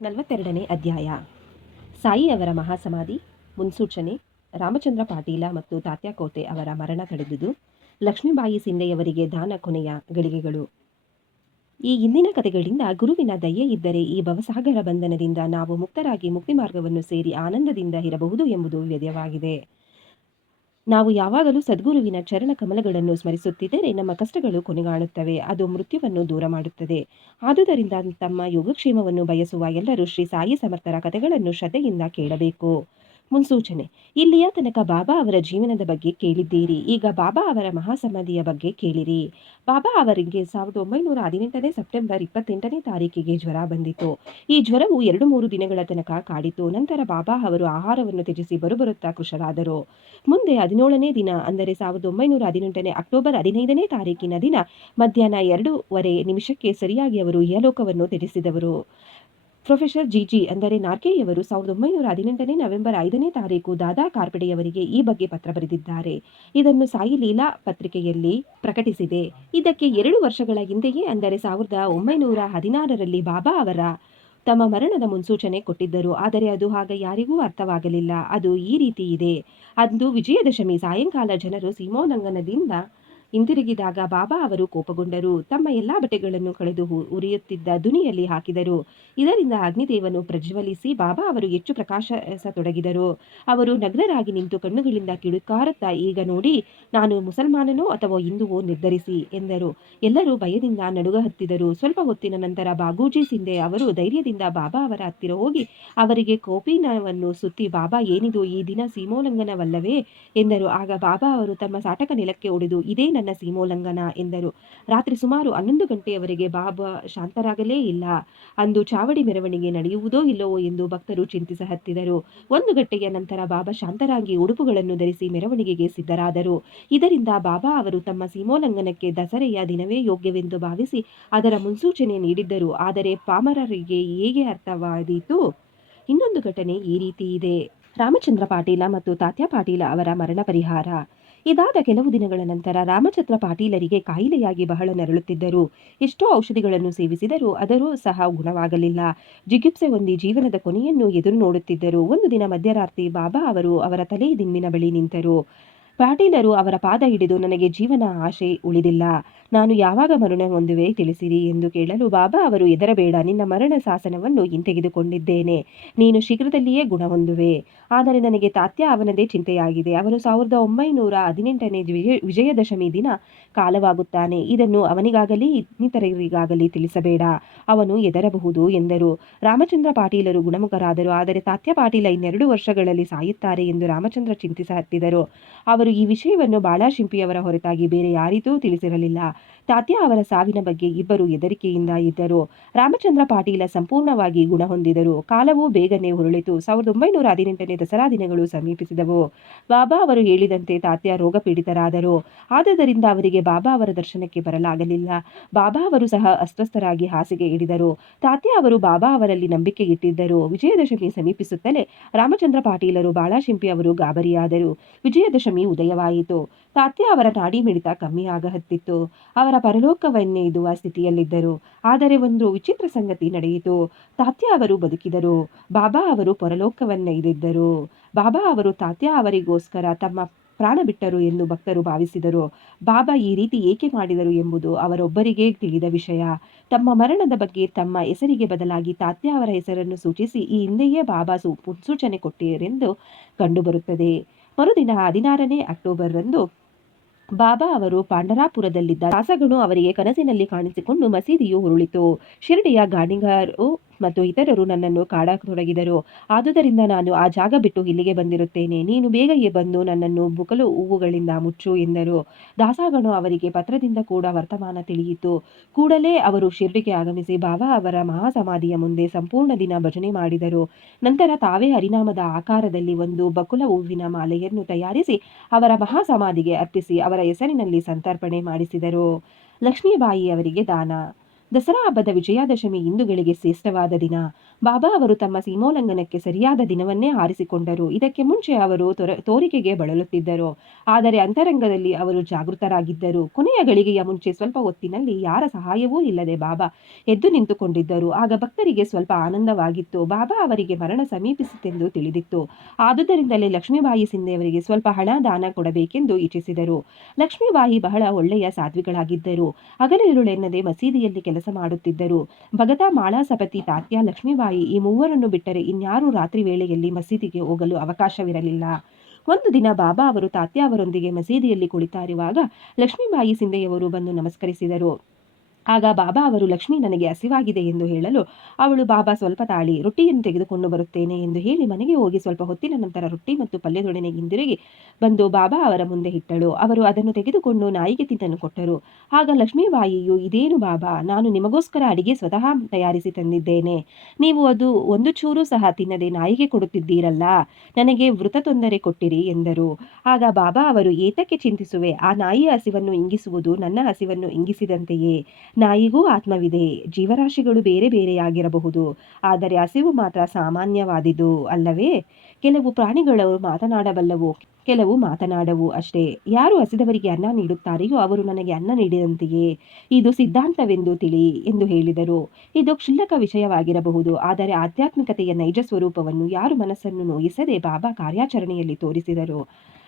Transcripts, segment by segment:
42ನೇ ಅಧ್ಯಾಯ. ಸಾಯಿ ಅವರ ಮಹಾಸಮಾಧಿ ಮುನ್ಸೂಚನೆ. ರಾಮಚಂದ್ರ ಪಾಟೀಲ ಮತ್ತು ತಾತ್ಯಾಕೋಟೆ ಅವರ ಮರಣ ತಡೆದುದು. ಲಕ್ಷ್ಮೀಬಾಯಿ ಸಿಂಧೆಯವರಿಗೆ ದಾನ ಕೊನೆಯ ಗಳಿಗೆಗಳು. ಈ ಹಿಂದಿನ ಕಥೆಗಳಿಂದ ಗುರುವಿನ ದಯೆ ಇದ್ದರೆ ಈ ಭವಸಾಗರ ಬಂಧನದಿಂದ ನಾವು ಮುಕ್ತರಾಗಿ ಮುಕ್ತಿ ಮಾರ್ಗವನ್ನು ಸೇರಿ ಆನಂದದಿಂದ ಇರಬಹುದು ಎಂಬುದು ವ್ಯದ್ಯವಾಗಿದೆ. ನಾವು ಯಾವಾಗಲೂ ಸದ್ಗುರುವಿನ ಚರಣ ಕಮಲಗಳನ್ನು ಸ್ಮರಿಸುತ್ತಿದ್ದರೆ ನಮ್ಮ ಕಷ್ಟಗಳು ಕೊನೆಗಾಣುತ್ತವೆ. ಅದು ಮೃತ್ಯುವನ್ನು ದೂರ ಮಾಡುತ್ತದೆ. ಆದುದರಿಂದ ತಮ್ಮ ಯೋಗಕ್ಷೇಮವನ್ನು ಬಯಸುವ ಎಲ್ಲರೂ ಶ್ರೀ ಸಾಯಿ ಸಮರ್ಥರ ಕಥೆಗಳನ್ನು ಶ್ರದ್ಧೆಯಿಂದ ಕೇಳಬೇಕು. ಮುನ್ಸೂಚನೆ. ಇಲ್ಲಿಯ ತನಕ ಬಾಬಾ ಅವರ ಜೀವನದ ಬಗ್ಗೆ ಕೇಳಿದ್ದೀರಿ. ಈಗ ಬಾಬಾ ಅವರ ಮಹಾಸಮಾಧಿಯ ಬಗ್ಗೆ ಕೇಳಿರಿ. ಬಾಬಾ ಅವರಿಗೆ 1918ನೇ ಸೆಪ್ಟೆಂಬರ್ 28ನೇ ತಾರೀಕಿಗೆ ಜ್ವರ ಬಂದಿತು. ಈ ಜ್ವರವು 2-3 ದಿನಗಳ ತನಕ ಕಾಡಿತು. ನಂತರ ಬಾಬಾ ಅವರು ಆಹಾರವನ್ನು ತ್ಯಜಿಸಿ ಬರುತ್ತಾ ಕೃಶರಾದರು. ಮುಂದೆ 17ನೇ ದಿನ ಅಂದರೆ 1918ನೇ ಅಕ್ಟೋಬರ್ 15ನೇ ತಾರೀಕಿನ ದಿನ ಮಧ್ಯಾಹ್ನ 2:15 ಸರಿಯಾಗಿ ಅವರು ಇಹಲೋಕವನ್ನು ತ್ಯಜಿಸಿದವರು. ಪ್ರೊಫೆಸರ್ ಜಿಜಿ ಅಂದರೆ ನಾರ್ಕೆಯವರು 1918ನೇ ನವೆಂಬರ್ 5ನೇ ತಾರೀಕು ದಾದಾ ಕಾರ್ಪೆಡೆಯವರಿಗೆ ಈ ಬಗ್ಗೆ ಪತ್ರ ಬರೆದಿದ್ದಾರೆ. ಇದನ್ನು ಸಾಯಿ ಲೀಲಾ ಪತ್ರಿಕೆಯಲ್ಲಿ ಪ್ರಕಟಿಸಿದೆ. ಇದಕ್ಕೆ 2 ವರ್ಷಗಳ ಹಿಂದೆಯೇ ಅಂದರೆ 1916ರಲ್ಲಿ ಬಾಬಾ ಅವರ ತಮ್ಮ ಮರಣದ ಮುನ್ಸೂಚನೆ ಕೊಟ್ಟಿದ್ದರು. ಆದರೆ ಅದು ಆಗ ಯಾರಿಗೂ ಅರ್ಥವಾಗಲಿಲ್ಲ. ಅದು ಈ ರೀತಿ ಇದೆ. ಅಂದು ವಿಜಯದಶಮಿ ಸಾಯಂಕಾಲ ಜನರು ಸೀಮೋಲ್ಲಂಘನದಿಂದ ಹಿಂತಿರುಗಿದಾಗ ಬಾಬಾ ಅವರು ಕೋಪಗೊಂಡರು. ತಮ್ಮ ಎಲ್ಲಾ ಬಟ್ಟೆಗಳನ್ನು ಕಳೆದು ಉರಿಯುತ್ತಿದ್ದ ದುನಿಯಲ್ಲಿ ಹಾಕಿದರು. ಇದರಿಂದ ಅಗ್ನಿದೇವನು ಪ್ರಜ್ವಲಿಸಿ ಬಾಬಾ ಅವರು ಹೆಚ್ಚು ಪ್ರಕಾಶಿಸತೊಡಗಿದರು. ಅವರು ನಗ್ನರಾಗಿ ನಿಂತು ಕಣ್ಣುಗಳಿಂದ ಕಿಡುಕಾರುತ್ತಾ, ಈಗ ನೋಡಿ, ನಾನು ಮುಸಲ್ಮಾನನೋ ಅಥವಾ ಹಿಂದುವೋ ನಿರ್ಧರಿಸಿ ಎಂದರು. ಎಲ್ಲರೂ ಭಯದಿಂದ ನಡುಗಹತ್ತಿದರು. ಸ್ವಲ್ಪ ಹೊತ್ತಿನ ನಂತರ ಬಾಗೂಜಿ ಸಿಂಧೆ ಅವರು ಧೈರ್ಯದಿಂದ ಬಾಬಾ ಅವರ ಹತ್ತಿರ ಹೋಗಿ ಅವರಿಗೆ ಕೌಪೀನವನ್ನು ಸುತ್ತಿ, ಬಾಬಾ ಏನಿದು, ಈ ದಿನ ಸೀಮೋಲ್ಲಂಘನವಲ್ಲವೇ ಎಂದರು. ಆಗ ಬಾಬಾ ಅವರು ತಮ್ಮ ಸಾಟಕ ನೆಲಕ್ಕೆ ಹೊಡೆದು, ಇದೇ ನನ್ನ ಸೀಮೋಲ್ಲಂಘನ ಎಂದರು. ರಾತ್ರಿ ಸುಮಾರು 11 ಗಂಟೆಯವರೆಗೆ ಬಾಬಾ ಶಾಂತರಾಗಲೇ ಇಲ್ಲ. ಅಂದು ಚಾವಡಿ ಮೆರವಣಿಗೆ ನಡೆಯುವುದೋ ಇಲ್ಲವೋ ಎಂದು ಭಕ್ತರು ಚಿಂತಿಸಹತ್ತಿದರು. 1 ಗಂಟೆಯ ನಂತರ ಬಾಬಾ ಶಾಂತರಾಗಿ ಉಡುಪುಗಳನ್ನು ಧರಿಸಿ ಮೆರವಣಿಗೆಗೆ ಸಿದ್ಧರಾದರು. ಇದರಿಂದ ಬಾಬಾ ಅವರು ತಮ್ಮ ಸೀಮೋಲ್ಲಂಘನಕ್ಕೆ ದಸರೆಯ ದಿನವೇ ಯೋಗ್ಯವೆಂದು ಭಾವಿಸಿ ಅದರ ಮುನ್ಸೂಚನೆ ನೀಡಿದ್ದರು. ಆದರೆ ಪಾಮರರಿಗೆ ಹೇಗೆ ಅರ್ಥವಾದೀತು? ಇನ್ನೊಂದು ಘಟನೆ ಈ ರೀತಿ ಇದೆ. ರಾಮಚಂದ್ರ ಪಾಟೀಲ ಮತ್ತು ತಾತ್ಯಾ ಪಾಟೀಲ ಅವರ ಮರಣ ಪರಿಹಾರ. ಇದಾದ ಕೆಲವು ದಿನಗಳ ನಂತರ ರಾಮಚಂದ್ರ ಪಾಟೀಲರಿಗೆ ಕಾಯಿಲೆಯಾಗಿ ಬಹಳ ನರಳುತ್ತಿದ್ದರು. ಎಷ್ಟೋ ಔಷಧಿಗಳನ್ನು ಸೇವಿಸಿದರೂ ಅದರೂ ಸಹ ಗುಣವಾಗಲಿಲ್ಲ. ಜಿಗುಪ್ಸೆ ಹೊಂದಿ ಜೀವನದ ಕೊನೆಯನ್ನು ಎದುರು ನೋಡುತ್ತಿದ್ದರು. ಒಂದು ದಿನ ಮಧ್ಯರಾತ್ರಿ ಬಾಬಾ ಅವರು ಅವರ ತಲೆ ದಿಂಬಿನ ಬಳಿ ನಿಂತರು. ಪಾಟೀಲರು ಅವರ ಪಾದ ಹಿಡಿದು, ನನಗೆ ಜೀವನ ಆಶೆ ಉಳಿದಿಲ್ಲ, ನಾನು ಯಾವಾಗ ಮರಣ ಹೊಂದುವೆ ತಿಳಿಸಿರಿ ಎಂದು ಕೇಳಲು ಬಾಬಾ ಅವರು, ಹೆದರಬೇಡ, ನಿನ್ನ ಮರಣ ಶಾಸನವನ್ನು ಹಿಂತೆಗೆದುಕೊಂಡಿದ್ದೇನೆ, ನೀನು ಶೀಘ್ರದಲ್ಲಿಯೇ ಗುಣ ಹೊಂದುವೆ. ಆದರೆ ನನಗೆ ತಾತ್ಯ ಅವನದೇ ಚಿಂತೆಯಾಗಿದೆ. ಅವನು 1918ನೇ ವಿಜಯದಶಮಿ ದಿನ ಕಾಲವಾಗುತ್ತಾನೆ. ಇದನ್ನು ಅವನಿಗಾಗಲಿ ಇನ್ನಿತರರಿಗಾಗಲಿ ತಿಳಿಸಬೇಡ, ಅವನು ಹೆದರಬಹುದು ಎಂದರು. ರಾಮಚಂದ್ರ ಪಾಟೀಲರು ಗುಣಮುಖರಾದರು. ಆದರೆ ತಾತ್ಯ ಪಾಟೀಲ 2 ವರ್ಷಗಳಲ್ಲಿ ಸಾಯುತ್ತಾರೆ ಎಂದು ರಾಮಚಂದ್ರ ಚಿಂತಿಸಹತ್ತಿದರು. ಅವರು ಈ ವಿಷಯವನ್ನು ಬಾಳಶಿಂಪಿಯವರ ಹೊರತಾಗಿ ಬೇರೆ ಯಾರಿಗೂ ತಿಳಿಸಿರಲಿಲ್ಲ. ತಾತ್ಯ ಅವರ ಸಾವಿನ ಬಗ್ಗೆ ಇಬ್ಬರು ಹೆದರಿಕೆಯಿಂದ ಇದ್ದರು. ರಾಮಚಂದ್ರ ಪಾಟೀಲ ಸಂಪೂರ್ಣವಾಗಿ ಗುಣ ಹೊಂದಿದರು. ಕಾಲವು ಬೇಗನೆ ಉರುಳಿತು. 1918ನೇ ದಸರಾ ದಿನಗಳು ಸಮೀಪಿಸಿದವು. ಬಾಬಾ ಅವರು ಹೇಳಿದಂತೆ ತಾತ್ಯ ರೋಗಪೀಡಿತರಾದರು. ಆದುದರಿಂದ ಅವರಿಗೆ ಬಾಬಾ ಅವರ ದರ್ಶನಕ್ಕೆ ಬರಲಾಗಲಿಲ್ಲ. ಬಾಬಾ ಅವರು ಸಹ ಅಸ್ವಸ್ಥರಾಗಿ ಹಾಸಿಗೆ ಹಿಡಿದರು. ತಾತ್ಯ ಅವರು ಬಾಬಾ ಅವರಲ್ಲಿ ನಂಬಿಕೆ ಇಟ್ಟಿದ್ದರು. ವಿಜಯದಶಮಿ ಸಮೀಪಿಸುತ್ತಲೇ ರಾಮಚಂದ್ರ ಪಾಟೀಲರು ಬಾಳಶಿಂಪಿ ಅವರು ಗಾಬರಿಯಾದರು. ವಿಜಯದಶಮಿ ಉದಯವಾಯಿತು. ತಾತ್ಯ ಅವರ ನಾಡಿ ಮಿಡಿತ ಕಮ್ಮಿಯಾಗಹತ್ತಿತ್ತು. ಅವರ ಪರಲೋಕವನ್ನೆಯ್ದುವ ಸ್ಥಿತಿಯಲ್ಲಿದ್ದರು. ಆದರೆ ಒಂದು ವಿಚಿತ್ರ ಸಂಗತಿ ನಡೆಯಿತು. ತಾತ್ಯ ಅವರು ಬದುಕಿದರು. ಬಾಬಾ ಅವರು ಪರಲೋಕವನ್ನೈದಿದ್ದರು. ಬಾಬಾ ಅವರು ತಾತ್ಯ ಅವರಿಗೋಸ್ಕರ ತಮ್ಮ ಪ್ರಾಣ ಬಿಟ್ಟರು ಎಂದು ಭಕ್ತರು ಭಾವಿಸಿದರು. ಬಾಬಾ ಈ ರೀತಿ ಏಕೆ ಮಾಡಿದರು ಎಂಬುದು ಅವರೊಬ್ಬರಿಗೇ ತಿಳಿದ ವಿಷಯ. ತಮ್ಮ ಮರಣದ ಬಗ್ಗೆ ತಮ್ಮ ಹೆಸರಿಗೆ ಬದಲಾಗಿ ತಾತ್ಯ ಅವರ ಹೆಸರನ್ನು ಸೂಚಿಸಿ ಈ ಹಿಂದೆಯೇ ಬಾಬಾ ಮುನ್ಸೂಚನೆ ಕೊಟ್ಟಿರೆಂದು ಕಂಡುಬರುತ್ತದೆ. ಮರುದಿನ 16ನೇ ಅಕ್ಟೋಬರ್ ರಂದು ಬಾಬಾ ಅವರು ಪಾಂಡರಾಪುರದಲ್ಲಿದ್ದ ದಾಸಗಣು ಅವರಿಗೆ ಕನಸಿನಲ್ಲಿ ಕಾಣಿಸಿಕೊಂಡು ಮಸೀದಿಯು ಉರುಳಿತು. ಶಿರಡಿಯ ಗಾಣಿಗರು ಮತ್ತು ಇತರರು ನನ್ನನ್ನು ಕಾಡತೊಡಗಿದರು. ಆದುದರಿಂದ ನಾನು ಆ ಜಾಗ ಬಿಟ್ಟು ಇಲ್ಲಿಗೆ ಬಂದಿರುತ್ತೇನೆ. ನೀನು ಬೇಗ ಬಂದು ನನ್ನನ್ನು ಬುಕಲು ಹೂವುಗಳಿಂದ ಮುಚ್ಚು ಎಂದರು. ದಾಸಗಣು ಅವರಿಗೆ ಪತ್ರದಿಂದ ಕೂಡ ವರ್ತಮಾನ ತಿಳಿಯಿತು. ಕೂಡಲೇ ಅವರು ಶಿರಡಿಗೆ ಆಗಮಿಸಿ ಬಾಬಾ ಅವರ ಮಹಾಸಮಾಧಿಯ ಮುಂದೆ ಸಂಪೂರ್ಣ ದಿನ ಭಜನೆ ಮಾಡಿದರು. ನಂತರ ತಾವೇ ಹರಿನಾಮದ ಆಕಾರದಲ್ಲಿ ಒಂದು ಬಕುಲ ಹೂವಿನ ಮಾಲೆಯನ್ನು ತಯಾರಿಸಿ ಅವರ ಮಹಾಸಮಾಧಿಗೆ ಅರ್ಪಿಸಿ ಅವರ ಹೆಸರಿನಲ್ಲಿ ಸಂತರ್ಪಣೆ ಮಾಡಿಸಿದರು. ಲಕ್ಷ್ಮೀಬಾಯಿ ಅವರಿಗೆ ದಾನ. ದಸರಾ ಹಬ್ಬದ ವಿಜಯಾದಶಮಿ ಹಿಂದೂಗಳಿಗೆ ಶ್ರೇಷ್ಠವಾದ ದಿನ. ಬಾಬಾ ಅವರು ತಮ್ಮ ಸೀಮೋಲ್ಲಂಘನಕ್ಕೆ ಸರಿಯಾದ ದಿನವನ್ನೇ ಆರಿಸಿಕೊಂಡರು. ಇದಕ್ಕೆ ಮುಂಚೆ ಅವರು ತೋರಿಕೆಗೆ ಬಳಲುತ್ತಿದ್ದರು, ಆದರೆ ಅಂತರಂಗದಲ್ಲಿ ಅವರು ಜಾಗೃತರಾಗಿದ್ದರು. ಕೊನೆಯ ಗಳಿಗೆಯ ಮುಂಚೆ ಸ್ವಲ್ಪ ಹೊತ್ತಿನಲ್ಲಿ ಯಾರ ಸಹಾಯವೂ ಇಲ್ಲದೆ ಬಾಬಾ ಎದ್ದು ನಿಂತುಕೊಂಡಿದ್ದರು. ಆಗ ಭಕ್ತರಿಗೆ ಸ್ವಲ್ಪ ಆನಂದವಾಗಿತ್ತು. ಬಾಬಾ ಅವರಿಗೆ ಮರಣ ಸಮೀಪಿಸಿತೆಂದು ತಿಳಿದಿತ್ತು. ಆದುದರಿಂದಲೇ ಲಕ್ಷ್ಮೀಬಾಯಿ ಸಿಂಧೆಯವರಿಗೆ ಸ್ವಲ್ಪ ಹಣ ದಾನ ಕೊಡಬೇಕೆಂದು ಇಚ್ಛಿಸಿದರು. ಲಕ್ಷ್ಮೀಬಾಯಿ ಬಹಳ ಒಳ್ಳೆಯ ಸಾಧ್ವಿಗಳಾಗಿದ್ದರು. ಹಗಲಿರುಳೆನ್ನದೆ ಮಸೀದಿಯಲ್ಲಿ ಕೆಲಸ ಮಾಡುತ್ತಿದ್ದರು. ಭಗತ, ಮಾಳಾ, ಸಪತಿ, ತಾತ್ಯ, ಲಕ್ಷ್ಮೀಬಾಯಿ ಈ ಮೂವರನ್ನು ಬಿಟ್ಟರೆ ಇನ್ಯಾರೂ ರಾತ್ರಿ ವೇಳೆಯಲ್ಲಿ ಮಸೀದಿಗೆ ಹೋಗಲು ಅವಕಾಶವಿರಲಿಲ್ಲ. ಒಂದು ದಿನ ಬಾಬಾ ಅವರು ತಾತ್ಯ ಅವರೊಂದಿಗೆ ಮಸೀದಿಯಲ್ಲಿ ಕುಳಿತಿರುವಾಗ ಲಕ್ಷ್ಮೀಬಾಯಿ ಸಿಂಧೆಯವರು ಬಂದು ನಮಸ್ಕರಿಸಿದರು. ಆಗ ಬಾಬಾ ಅವರು, ಲಕ್ಷ್ಮಿ, ನನಗೆ ಹಸಿವಾಗಿದೆ ಎಂದು ಹೇಳಲು ಅವಳು, ಬಾಬಾ ಸ್ವಲ್ಪ ತಾಳಿ, ರೊಟ್ಟಿಯನ್ನು ತೆಗೆದುಕೊಂಡು ಬರುತ್ತೇನೆ ಎಂದು ಹೇಳಿ ಮನೆಗೆ ಹೋಗಿ ಸ್ವಲ್ಪ ಹೊತ್ತಿನ ನಂತರ ರೊಟ್ಟಿ ಮತ್ತು ಪಲ್ಯದೊಡನೆ ಹಿಂದಿರುಗಿ ಬಂದು ಬಾಬಾ ಅವರ ಮುಂದೆ ಇಟ್ಟಳು. ಅವರು ಅದನ್ನು ತೆಗೆದುಕೊಂಡು ನಾಯಿಗೆ ತಿನ್ನಲು ಕೊಟ್ಟರು. ಆಗ ಲಕ್ಷ್ಮೀಬಾಯಿಯು, ಇದೇನು ಬಾಬಾ, ನಾನು ನಿಮಗೋಸ್ಕರ ಅಡಿಗೆ ಸ್ವತಃ ತಯಾರಿಸಿ ತಂದಿದ್ದೇನೆ, ನೀವು ಅದು ಒಂದು ಚೂರು ಸಹ ತಿನ್ನದೆ ನಾಯಿಗೆ ಕೊಡುತ್ತಿದ್ದೀರಲ್ಲ, ನನಗೆ ವೃತ ತೊಂದರೆ ಕೊಟ್ಟಿರಿ ಎಂದರು. ಆಗ ಬಾಬಾ ಅವರು, ಏತಕ್ಕೆ ಚಿಂತಿಸುವೆ, ಆ ನಾಯಿಯ ಹಸಿವನ್ನು ಇಂಗಿಸುವುದು ನನ್ನ ಹಸಿವನ್ನು ಇಂಗಿಸಿದಂತೆಯೇ. ನಾಯಿಗೂ ಆತ್ಮವಿದೆ. ಜೀವರಾಶಿಗಳು ಬೇರೆ ಬೇರೆಯಾಗಿರಬಹುದು, ಆದರೆ ಹಸಿವು ಮಾತ್ರ ಸಾಮಾನ್ಯವಾದುದು ಅಲ್ಲವೇ? ಕೆಲವು ಪ್ರಾಣಿಗಳು ಮಾತನಾಡಬಲ್ಲವು, ಕೆಲವು ಮಾತನಾಡವು ಅಷ್ಟೇ. ಯಾರು ಹಸಿದವರಿಗೆ ಅನ್ನ ನೀಡುತ್ತಾರೆಯೋ ಅವರು ನನಗೆ ಅನ್ನ ನೀಡಿದಂತೆಯೇ. ಇದು ಸಿದ್ಧಾಂತವೆಂದು ತಿಳಿ ಎಂದು ಹೇಳಿದರು. ಇದು ಕ್ಷುಲ್ಲಕ ವಿಷಯವಾಗಿರಬಹುದು, ಆದರೆ ಆಧ್ಯಾತ್ಮಿಕತೆಯ ನೈಜ ಸ್ವರೂಪವನ್ನು ಯಾರು ಮನಸ್ಸನ್ನು ನೋಯಿಸದೆ ಬಾಬಾ ಕಾರ್ಯಾಚರಣೆಯಲ್ಲಿ ತೋರಿಸಿದರು.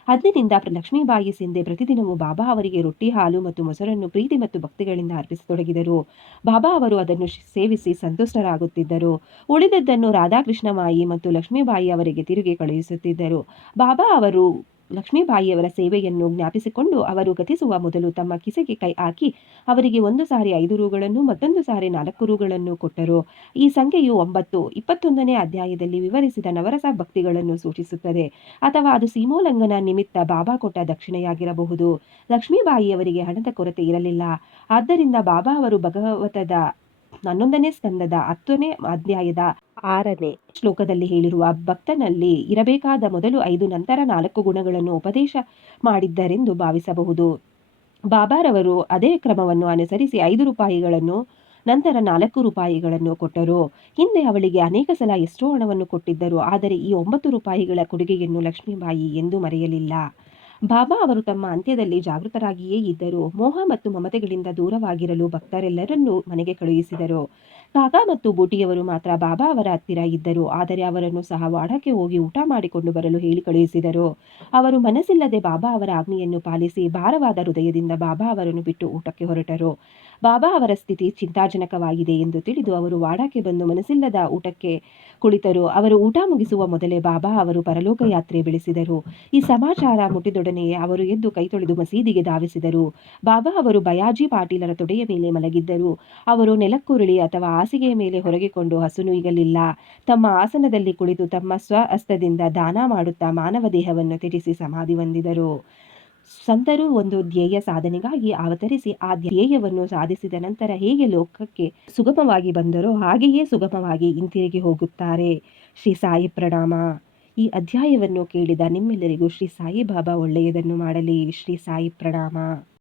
ಅಂದಿನಿಂದ ಲಕ್ಷ್ಮೀಬಾಯಿ ಸಿಂಧೆ ಪ್ರತಿದಿನವೂ ಬಾಬಾ ಅವರಿಗೆ ರೊಟ್ಟಿ, ಹಾಲು ಮತ್ತು ಮೊಸರನ್ನು ಪ್ರೀತಿ ಮತ್ತು ಭಕ್ತಿಗಳಿಂದ ಅರ್ಪಿಸತೊಡಗಿದರು. ಬಾಬಾ ಅವರು ಅದನ್ನು ಸೇವಿಸಿ ಸಂತುಷ್ಟರಾಗುತ್ತಿದ್ದರು. ಉಳಿದದ್ದನ್ನು ರಾಧಾಕೃಷ್ಣಮಾಯಿ ಮತ್ತು ಲಕ್ಷ್ಮೀಬಾಯಿ ಅವರಿಗೆ ತಿರುಗಿ ಕಳುಹಿಸುತ್ತಿದ್ದರು. ಬಾಬಾ ಅವರು ಲಕ್ಷ್ಮೀಬಾಯಿಯವರ ಸೇವೆಯನ್ನು ಜ್ಞಾಪಿಸಿಕೊಂಡು ಅವರು ಗತಿಸುವ ಮೊದಲು ತಮ್ಮ ಕಿಸೆಗೆ ಕೈ ಹಾಕಿ ಅವರಿಗೆ ಒಂದು ಸಾರಿ 5 ರೂಗಳನ್ನು, ಮತ್ತೊಂದು ಸಾರಿ 4 ರೂಗಳನ್ನು ಕೊಟ್ಟರು. ಈ ಸಂಖ್ಯೆಯು 9, 21ನೇ ಅಧ್ಯಾಯದಲ್ಲಿ ವಿವರಿಸಿದ ನವರಸ ಭಕ್ತಿಗಳನ್ನು ಸೂಚಿಸುತ್ತದೆ, ಅಥವಾ ಅದು ಸೀಮೋಲ್ಲಂಘನ ನಿಮಿತ್ತ ಬಾಬಾ ಕೊಟ್ಟ ದಕ್ಷಿಣೆಯಾಗಿರಬಹುದು. ಲಕ್ಷ್ಮೀಬಾಯಿಯವರಿಗೆ ಹಣದ ಕೊರತೆ ಇರಲಿಲ್ಲ. ಆದ್ದರಿಂದ ಬಾಬಾ ಅವರು ಭಾಗವತದ 11ನೇ ಸ್ಕಂದದ 10ನೇ ಅಧ್ಯಾಯದ 6ನೇ ಶ್ಲೋಕದಲ್ಲಿ ಹೇಳಿರುವ ಭಕ್ತನಲ್ಲಿ ಇರಬೇಕಾದ ಮೊದಲು 5 ನಂತರ 4 ಗುಣಗಳನ್ನು ಉಪದೇಶ ಮಾಡಿದ್ದರೆಂದು ಭಾವಿಸಬಹುದು. ಬಾಬಾರವರು ಅದೇ ಕ್ರಮವನ್ನು ಅನುಸರಿಸಿ 5 ರೂಪಾಯಿಗಳನ್ನು ನಂತರ 4 ರೂಪಾಯಿಗಳನ್ನು ಕೊಟ್ಟರು. ಹಿಂದೆ ಅವಳಿಗೆ ಅನೇಕ ಸಲ ಎಷ್ಟೋ ಹಣವನ್ನು ಕೊಟ್ಟಿದ್ದರು, ಆದರೆ ಈ 9 ರೂಪಾಯಿಗಳ ಕೊಡುಗೆಯನ್ನು ಲಕ್ಷ್ಮೀಬಾಯಿ ಎಂದೂ ಮರೆಯಲಿಲ್ಲ. ಬಾಬಾ ಅವರು ತಮ್ಮ ಅಂತ್ಯದಲ್ಲಿ ಜಾಗೃತರಾಗಿಯೇ ಇದ್ದರು. ಮೋಹ ಮತ್ತು ಮಮತೆಗಳಿಂದ ದೂರವಾಗಿರಲು ಭಕ್ತರೆಲ್ಲರನ್ನೂ ಮನೆಗೆ ಕಳುಹಿಸಿದರು. ಕಾಕಾ ಮತ್ತು ಬೂಟಿಯವರು ಮಾತ್ರ ಬಾಬಾ ಅವರ ಹತ್ತಿರ ಇದ್ದರು, ಆದರೆ ಅವರನ್ನು ಸಹ ವಾಡಕ್ಕೆ ಹೋಗಿ ಊಟ ಮಾಡಿಕೊಂಡು ಬರಲು ಹೇಳಿ ಕಳುಹಿಸಿದರು. ಅವರು ಮನಸ್ಸಿಲ್ಲದೆ ಬಾಬಾ ಅವರ ಆಜ್ಞೆಯನ್ನು ಪಾಲಿಸಿ ಭಾರವಾದ ಹೃದಯದಿಂದ ಬಾಬಾ ಅವರನ್ನು ಬಿಟ್ಟು ಊಟಕ್ಕೆ ಹೊರಟರು. ಬಾಬಾ ಅವರ ಸ್ಥಿತಿ ಚಿಂತಾಜನಕವಾಗಿದೆ ಎಂದು ತಿಳಿದು ಅವರು ವಾಡಕ್ಕೆ ಬಂದು ಮನಸ್ಸಿಲ್ಲದ ಊಟಕ್ಕೆ ಕುಳಿತರು. ಅವರು ಊಟ ಮುಗಿಸುವ ಮೊದಲೇ ಬಾಬಾ ಅವರು ಪರಲೋಕ ಯಾತ್ರೆ ಬೆಳೆಸಿದರು. ಈ ಸಮಾಚಾರ ಮುಟ್ಟಿದೊಡನೆಯೇ ಅವರು ಎದ್ದು ಕೈ ತೊಳೆದು ಮಸೀದಿಗೆ ಧಾವಿಸಿದರು. ಬಾಬಾ ಅವರು ಬಯಾಜಿ ಪಾಟೀಲರ ತೊಡೆಯ ಮೇಲೆ ಮಲಗಿದ್ದರು. ಅವರು ನೆಲಕ್ಕುರುಳಿ ಅಥವಾ ಹಾಸಿಗೆಯ ಮೇಲೆ ಹೊರಗಿಕೊಂಡು ಹಸುನೀಗಲಿಲ್ಲ. ತಮ್ಮ ಆಸನದಲ್ಲಿ ಕುಳಿತು ತಮ್ಮ ಸ್ವಹಸ್ತದಿಂದ ದಾನ ಮಾಡುತ್ತಾ ಮಾನವ ದೇಹವನ್ನು ತ್ಯಜಿಸಿ ಸಮಾಧಿ ಹೊಂದಿದರು. ಸಂತರು ಒಂದು ಧ್ಯೇಯ ಸಾಧನೆಗಾಗಿ ಅವತರಿಸಿ ಆ ಧ್ಯೇಯವನ್ನು ಸಾಧಿಸಿದ ನಂತರ ಹೇಗೆ ಲೋಕಕ್ಕೆ ಸುಗಮವಾಗಿ ಬಂದರೋ ಹಾಗೆಯೇ ಸುಗಮವಾಗಿ ಹಿಂತಿರುಗಿ ಹೋಗುತ್ತಾರೆ. ಶ್ರೀ ಸಾಯಿ ಪ್ರಣಾಮ. ಈ ಅಧ್ಯಾಯವನ್ನು ಕೇಳಿದ ನಿಮ್ಮೆಲ್ಲರಿಗೂ ಶ್ರೀ ಸಾಯಿಬಾಬಾ ಒಳ್ಳೆಯದನ್ನು ಮಾಡಲಿ. ಶ್ರೀ ಸಾಯಿ ಪ್ರಣಾಮ.